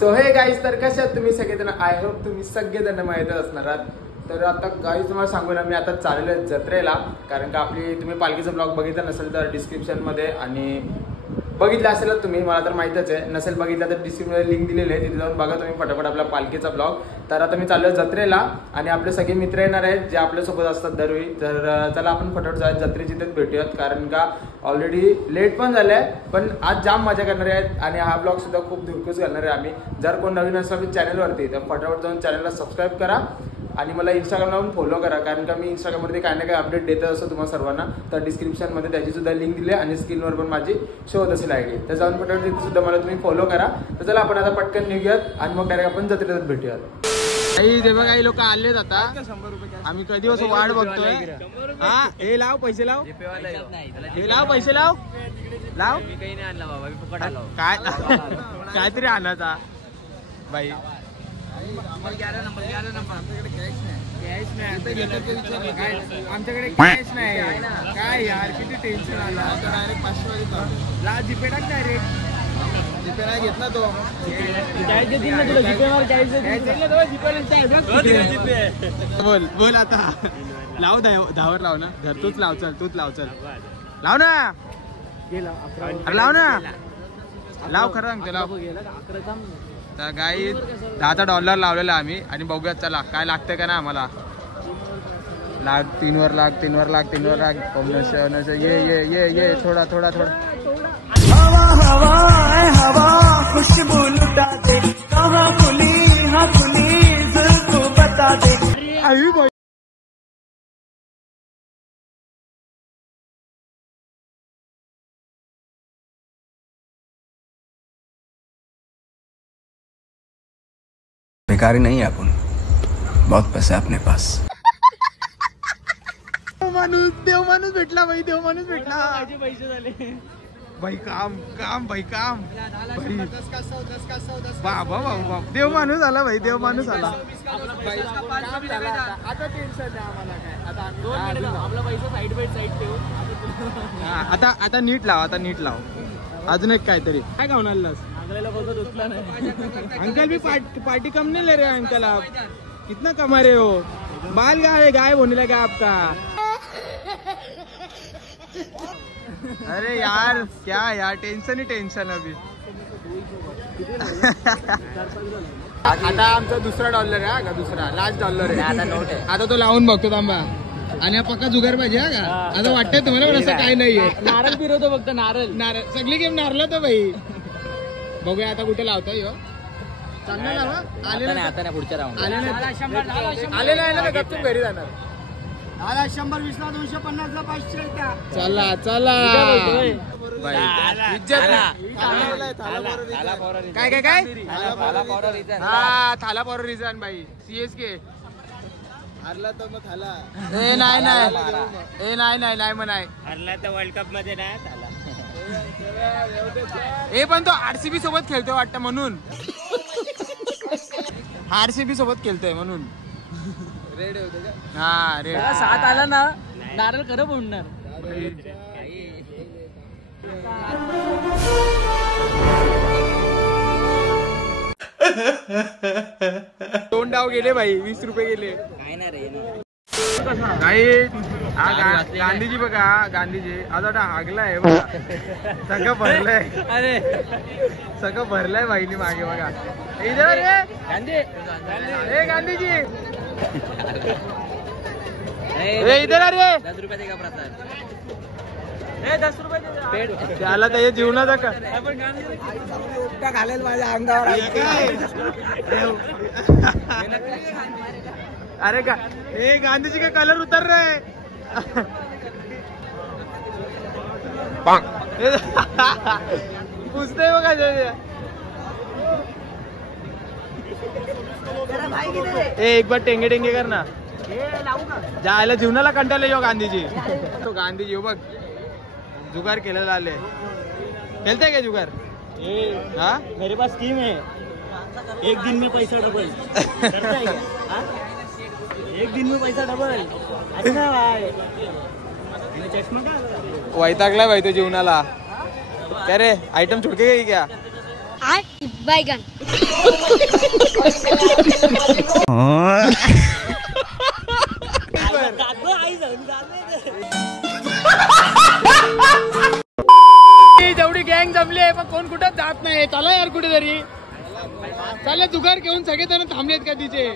So हे guys, तर कशा तुम्ही सगळेजण? आय होप तुम्ही सगळेजण माहीतच असणार आहात. तर आता गाईज तुम्हाला सांगू ना, मी आता चाललेलो आहे जत्रेला. कारण का तुम्ही पालखीचा ब्लॉग बघितला नसेल तर डिस्क्रिप्शनमध्ये, आणि बघितला असेल तुम्ही, मला तर माहीतच आहे. नसेल बघितला तर डिस्क्रिप्शनमध्ये लिंक दिलेली आहे, तिथे जाऊन बघा तुम्ही फटाफट आपला पालखीचा ब्लॉग. तर आता मी चाललो जत्रेला आणि आपले सगळे मित्र येणार आहेत जे आपल्यासोबत असतात दरवेळी. तर चला आपण फटाफट जाऊया जत्रेची, तिथेच भेटूयात. कारण का ऑलरेडी लेट पण झालं आहे, पण आज जाम मजा करणार आहेत आणि हा ब्लॉग सुद्धा खूप धुरकूस घालणार आहे आम्ही. जर कोण नवीन असेल मी चॅनलवरती, तर फटाफट जाऊन चॅनलला सबस्क्राईब करा आणि मला इंस्टाग्रामला पण फॉलो करा. कारण का मी इंस्टाग्रामवरती काही ना काही अपडेट देत असतो तुम्हाला सर्वांना. तर डिस्क्रिप्शनमध्ये त्याची सुद्धा लिंक दिली आहे आणि स्क्रीनवर पण माझी शो होत असेल आयडी. तर जाऊन पटकन तिथे सुद्धा मला तुम्ही फॉलो करा. तर चला आपण आता पटकन निघूयात आणि मग डायरेक्ट आपण जत्रेत भेटूयात. काही जेव्हा काही लोक आले आता, 100 रुपये आम्ही कधी वाजता वाट बघतोय. हा, हे लाव पैसे लाव, हे लाव पैसे लाव लाव. मी काही नाही आणला बाबा, मी फुकट आलो. काय काहीतरी आणायचा बाई. आमच्याकडे कॅश नाही. काय यार, किती टेन्शन आलं. डायरेक्ट 500 ला जीपे टाक. डायरेक्ट जीपे नाही घेतला तो. बोल बोल आता. लाव धावर लाव ना. घर तूच लाव. चल तूच लाव. चल लाव ना. लाव ना. लाव खरं ते लाव. तर गाई $10 लावलेला आम्ही आणि बघूयात चला काय लागतंय का ना आम्हाला. लाख 3 वर लाख 3 वर लाख 3 वर लाख. ये थोडा थोडा थोडा. हवा हवा हवा खुशबू लुटा दे, कहाँ खुली हाँ खुली दिल को बता दे. बेकारी नहीं है अपन, बहुत पैसा है अपने पास. देव माणूस भेटला भाई. देव माणूस भेटला. पैसे झाले भाई. काम काम भाई काम. बाबा बाबा देव माणूस आला भाई. देव माणूस आला. आता टेन्शन नाही आम्हाला काय. आपला पैसा साईड बाय साईड ठेवून आता नीट लाव. आता नीट लाव. अजून एक काहीतरी काय खाऊन आणलास? अंकल भी पार्टी कम नहीं ले रहे हैं अंकल. आप कितना कमा रहे हो? बाल गायब होने लगा आपका. अरे यार क्या यार, टेन्शन ही टेन्शन अभी. आता आमचा दुसरा $1 आहे का, दुसरा लास्ट $1 आहे. आता नोट आहे. आता तो लावून बघतो थांबा. आणि पक्का जुगार पाहिजे हा का. आता वाटतंय तुम्हाला पण असं काही नाहीये. नारळ फिरवतो फक्त. नारळ सगळी गेम नारळ तो भाई. बघूया आता कुठे लावतोय. चांगला लावा. आलेला पुढच्या राऊंड आलेला आहे ना. गपचूप घरी जाणार. 100, 20, 250, 500. चला चला काय काय काय. हा, थाला फॉर रिझन भाई. CSK हरला तर मग थाला. नाही म्हणाय. हरला तर वर्ल्ड कप मध्ये नाही थाला. हे पण तो RCB सोबत खेळतोय वाटतं म्हणून. RCB सोबत खेळतोय म्हणून रेड होते का. हा रेड. 7 आला ना, नारळ खरं फोडणार. दोन डाव गेले भाई. 20 रुपये गेले. काही गांधीजी बघा. गांधीजी आता हागलाय बघा. सगळं भरलंय. अरे सगळं भरलंय बाईनी मागे बघा. इधर रे गांधी. गांधीजी इधर रे. 10 रुपये देगा प्रसाद. 10 रुपये त्याला तर हे जीवनाचा का घालेल माझ्या अंगावर. अरे का हे गांधीजी का कलर उतर रहे. पूछते बघा. एक बार टेंगे टेंगे कर ना. जायला जीवनाला कंटाळले यो गांधीजी. तो गांधीजी हो बघ जुगार केलेला आले. खेलते क्या जुगार? हाँ मेरे पास स्कीम है. 1 दिन में पैसा डबल. एक दिन में पैसा डबल. अच्छा भाई. वैतागला भाई तो जीवनाला. क्या रे आइटम छुटके गई क्या. बैगन जेवढी गँग जमली आहे पण कोण कुठं जात नाही. चला यार कुठेतरी चला जुगार घेऊन सगळेजण थांबलेत का तिचे.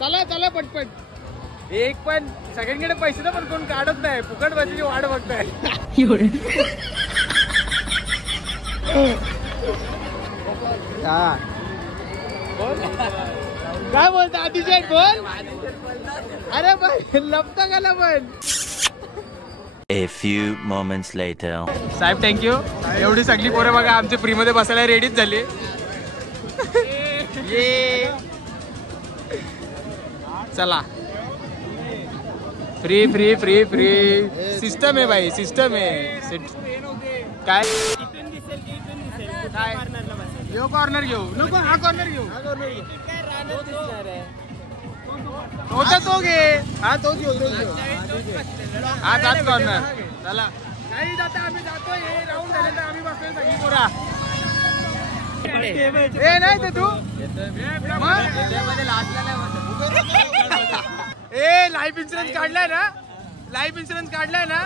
चला चला पटपट. एक पण सगळ्यांकडे पैसे तर पण कोण काढत नाही. फुकट बसली वाट बघताय. काय बोलता अतिशय बोल. अरे पण लपता का पण. A few moments later. साहेब थँक्यू. एवढी सगळी पोरं बघा आमच्या फ्री मध्ये बसायला रेडीच झाली. ये चला free free free free system आहे भाई सिस्टम आहे. काय यो कॉर्नर घेऊ नको हा कॉर्नर घेऊ. होता तो घे. हा तो घेऊ हा जात कॉर्नर. चला नाही जाता आम्ही जातोय. राऊंड झाले तर आम्ही बसतोय सगळी पोरा. ए नाही तर तू ए लाईफ इन्शुरन्स काढलाय ना. लाईफ इन्शुरन्स काढलाय ना.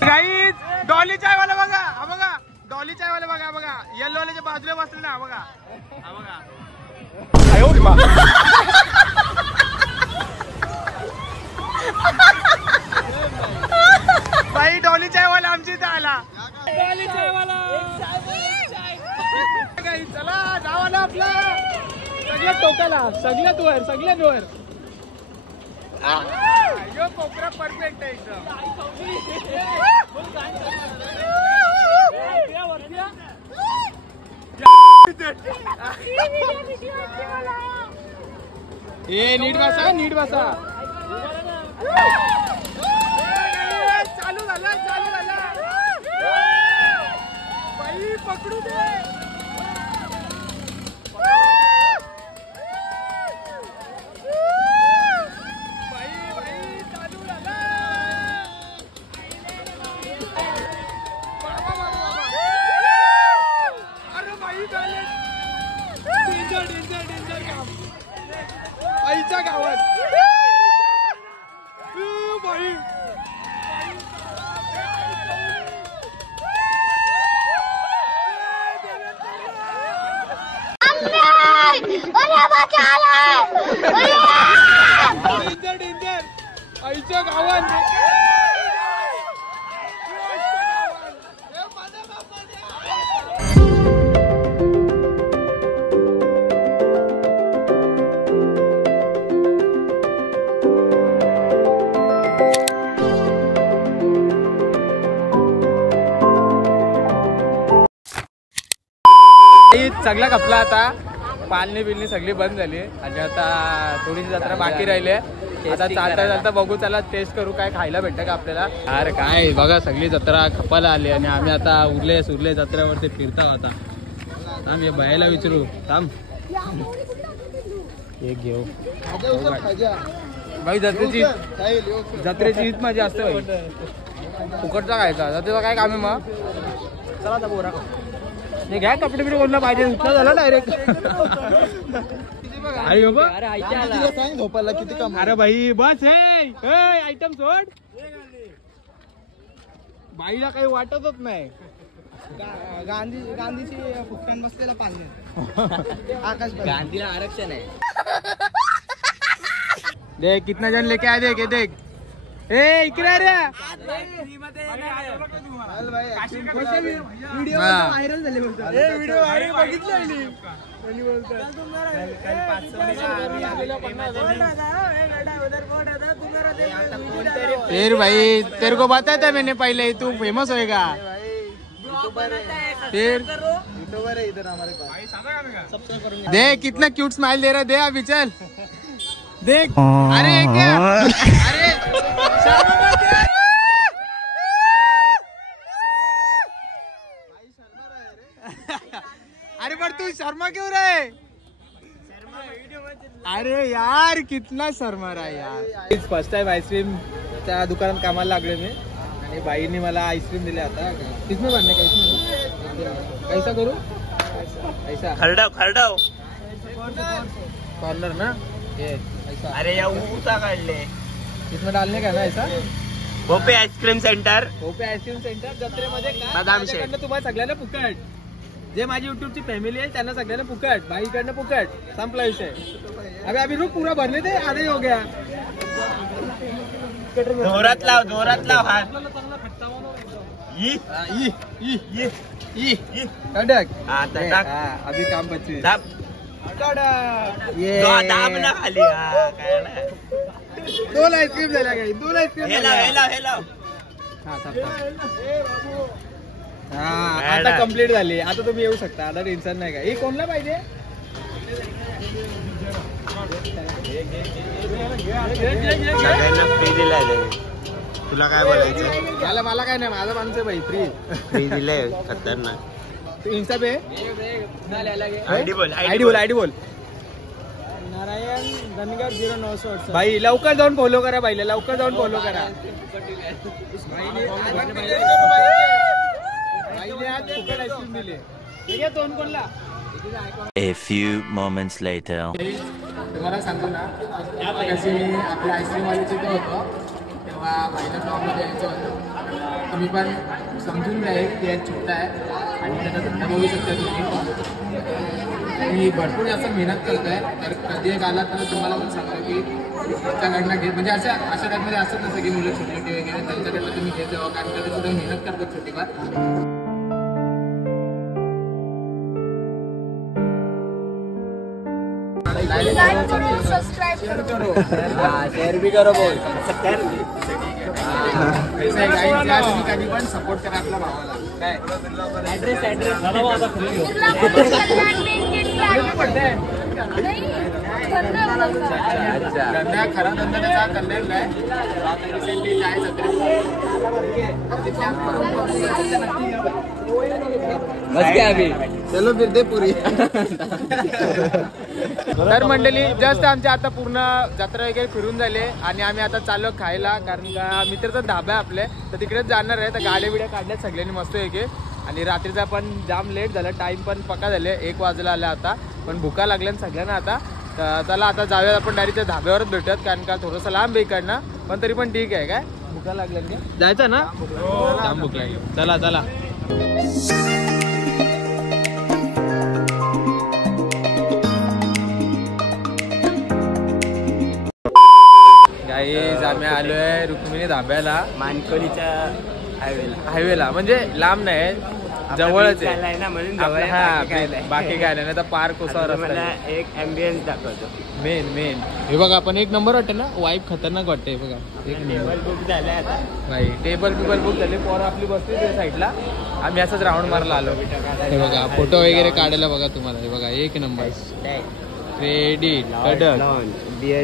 गाईज डॉली चाय वाला बघा. हा बघा डॉली चाय वाला बघा. बघा येल्लो वाल्याच्या बाजूला बसले ना. बघा हा बघा. भाई डॉली चाय वाला आमची इथं आला. डॉली चाय वाला चला जावाला आपला सगळ्यात टोकाला सगळ्यात वर सगळ्यात वर. यो कोपरा परफेक्ट आहे एकदम. ए नीट बसा नीट बसा. चालू झाला चालू झाला. बाई पकडू दे. आईच्या गावात बाई डेंजर आईच्या गावात. सगळा खपला आता. पालणी बिलणी सगळी बंद झाली आणि आता थोडीशी जत्रा बाकी राहिली. आता चालता चालता बघू चला टेस्ट करू काय खायला भेटतं का आपल्याला. अरे काय बघा सगळी जत्रा खपायला आली आणि आम्ही आता उरले सुरले जत्रेवरती फिरतो. आता आम्ही भयाला विचारू थांब एक घेऊ. भाई जत्रेची ईद माझी असते भाई. फुकटचा खायचा जत्रेचा काय काम आहे मग. चला आता बोरा नाही घ्या कपडे बिडे बोलला पाहिजे. इथला झाला डायरेक्ट. झोपायला किती काम. अरे भाई बस हे आयटम सोड. बाईला काही वाटतच नाही. गांधीची फुकट्यान बसलेला पाहिजे. आकाश गांधीला आरक्षण आहे. देख कितना जन लेके आए. देख देख ए इकडे रे. व्हिडिओ व्हायरल झाले. व्हिडिओ व्हायरल बघितली. फिर भाई तेरे को बताया था मैंने पहले तू फेमस होएगा. फिर यूट्यूबर है इधर हमारे पास. देख कितना क्यूट स्माइल दे रहा. दे अभी चल देख. अरे क्या अरे अरे पर तू शर्मा क्यों रहे. अरे यार कितना शर्मा रहा यार. फर्स्ट टाइम आईस्क्रीम त्या दुकानात कामाला लागले मी आणि बाईने मला आईस्क्रीम दिले आता किसमें बनने का कैसा करू ऐसा खरडाव कॉर्नर ना ये ऐसा अरे या ऊसा काढले इसमें डालने का ना ऐसा भोपे आईस्क्रीम सेंटर ओपे आईस्क्रीम सेंटर जत्रेमध्ये बदाम शेक. माझ्याकडनं तुम्हाला सगळ्यांना फुकट जे माझी युट्यूबची फॅमिली आहे त्यांना सगळ्यांना फुकट बाईकडनं फुकट संपला विषय अबे अभी रुक पूरा भरने दे आधे हो गया जोरात लाव हात कडक हा, तर टाक. अभी काम बची दाब ये दाब ना खाली हा, काय ना. 2 आईस्क्रीम झाल्या काही 2 आईस्क्रीम हे लाव आता कम्प्लीट झाली आता तुम्ही येऊ शकता आता टेन्शन नाही का हे कोणला पाहिजे सगळ्यांना फ्री दिलाय तुला काय बोलायचं मला काय नाही माझं माणसं भाई फ्री फ्री दिलंय खतरनाक इंस्टा पे आयडी बोल आयडी बोल नारायण धनगर 0900 भाई लवकर जाऊन फॉलो करा भाईला लवकर जाऊन फॉलो करा A few moments later. तुम्हाला सांगतो ना कशी आपल्या आईस्क्रीमवाल्याची इथे होतो तेव्हा माझ्या ब्लॉगमध्ये यायचं होतं तुम्ही पण समजून घ्या की यात छोटा आहे आणि त्याचा धंदा बघू शकता तुम्ही मी भरपूर जास्त मेहनत करतो आहे तर कधी एक आला तर तुम्हाला पण सांगतो की त्याच्याकडनं घेत म्हणजे अशा टाईपमध्ये असत नसतं की मुलं छोटे छोटे वगैरे त्यांच्याकडनं तुम्ही घेत जावा कारण कधी सुद्धा मेहनत करतात छोटीफार शेअर भी करो बोल तुम्ही कधी पण सपोर्ट करा आपल्या भावाला काय ऍड्रेस धंदा खरा धंदा त्याचा कल्याणला आहे रिसेंटली काय चलो फिरते पुरी तर मंडळी जस्ट आमच्या आता पूर्ण जत्रा वगैरे फिरून झाले आणि आम्ही आता चाललो खायला कारण का मित्राचा धाबा आहे आपले तर तिकडेच जाणार आहे तर गाड्या बिड्या काढल्यात सगळ्यांनी मस्त आहे आणि रात्रीचा पण जाम लेट झालं टाइम पण पक्का झाले 1 वाजला आला आता पण भुका लागल्या सगळ्यांना आता तर चला आता जाऊयात आपण डायरेक्ट धाब्यावरच भेटूयात कारण का थोडंसं लांब आहे इकडनं पण तरी पण ठीक आहे काय भुका लागल्या का जायचं ना जाम भूक लागली चला गाईज आम्ही आलोय रुक्मिणी धाब्याला मानकोलीच्या हायवेला म्हणजे लांब नाही जवळच आहे ना म्हणून बाकी काय नाही तर पार्क मला एक ॲम्बियन्स दाखवतो मेन हे बघा आपण 1 नंबर वाटते ना वाईफ खतरनाक वाटते बघा टेबल बुक झालाय आता भाई टेबल बुक झाले पोरं आपली बसली त्या साईडला आम्ही असंच राऊंड मारला आलो हे बघा फोटो वगैरे काढायला बघा तुम्हाला हे बघा 1 नंबर क्रेडिट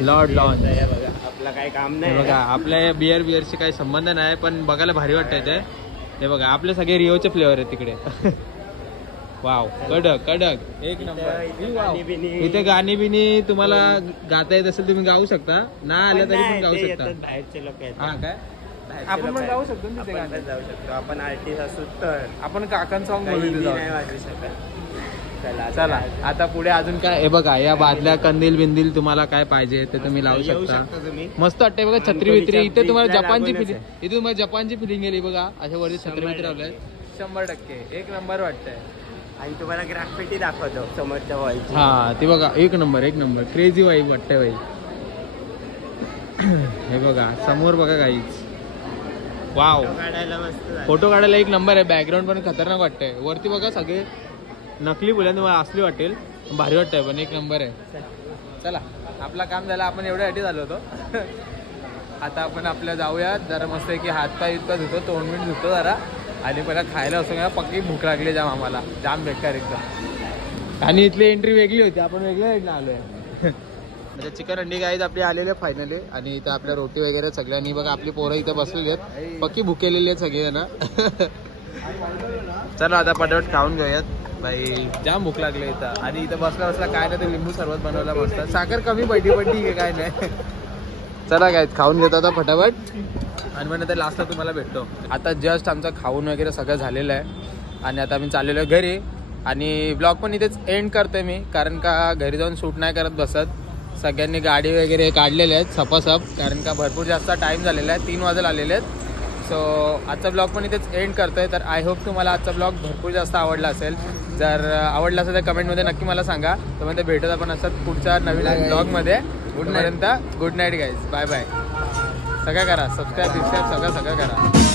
लॉर्ड लॉन आपला काय काम नाही बघा आपल्या बिअरशी काही संबंध नाही पण बघायला भारी वाटतंय ते हे बघा आपले सगळे रिओचे फ्लेवर आहेत तिकडे वाव कडक 1 नंबर इथे गाणी बिनी तुम्हाला गाता येत असेल तुम्ही गाऊ शकता ना आलं तरी पण गाऊ शकता बाहेरचे लोक हा काय आपण पण गाऊ शकतो ना तिथे आपण जाऊ शकतो आपण आर्टिस्ट असू तर आपण काकांचं सॉन्ग काही बोलू नाही वाजू शकत चला आता पुढे अजून काय हे बघा या बादल्या कंदील बिंदील तुम्हाला काय पाहिजे ते तुम्ही लावू शकता मस्त वाटतंय बघा छत्री वित्री इथे तुम्हाला जपानची फिलिंग इथे तुम्हाला जपानची फिलिंग गेली बघा अशा वरती छत्री वित्री लावलंय 100% 1 नंबर वाटतंय आणि तुम्हाला ग्राफिटी दाखवतो समोरच्या वॉलची हा ते बघा 1 नंबर क्रेझी वाईब वाटतंय बाई हे बघा समोर बघा काहीच वाव काढायला मस्त फोटो काढायला 1 नंबर आहे बॅकग्राऊंड पण खतरनाक वाटतंय वरती बघा सगळे नकली बोला तुम्हाला असली वाटेल भारी वाटतंय पण 1 नंबर आहे चला आपला काम झालं आपण एवढ्यासाठी झालो होतो आता आपण आपल्या जाऊयात जरा मस्त आहे की हातपाय धुतो तोंड मीठ धुतो जरा आणि पहिला खायला असं का पक्की भूक लागली जाम आम्हाला जाम बेकार एकदम आणि इथली एंट्री वेगळी होती आपण वेगळ्या साईडनं आलोय म्हणजे चिकन अंडी गाईज आपली आलेले फायनली आणि इथं आपल्या रोटी वगैरे सगळ्यांनी बघा आपली पोरं इथं बसलेली आहेत पक्की भुकेलेली आहेत सगळे ना चला आता पटापट खाऊन घेऊयात भाई जाम भूक लागली इथं आणि इथं बसला काय नाही ते लिंबू सरबत बनवला मस्त साखर कमी पडली काय नाही चला काय खाऊन घेतो आता फटाफट आणि मग नंतर लास्टला तुम्हाला भेटतो. आता जस्ट आमचं खाऊन वगैरे सगळं झालेलं आहे आणि आता आम्ही चाललेलो आहे घरी. आणि ब्लॉग पण इथेच एंड करतोय मी, कारण का घरी जाऊन शूट नाही करत बसत. सगळ्यांनी गाडी वगैरे काढलेले आहेत सपासप, कारण का भरपूर जास्त टाईम झालेला आहे, 3 वाजता आलेले आहेत. सो आजचा ब्लॉग पण इथेच एंड करतोय. तर आय होप तुम्हाला आजचा ब्लॉग भरपूर जास्त आवडला असेल. जर आवडला असेल तर कमेंटमध्ये नक्की मला सांगा. तर मग ते भेटत आपण असतात पुढच्या नवीन ब्लॉगमध्ये. Good night guys, bye bye. सगळं करा, सबस्क्राईब सगळं करा.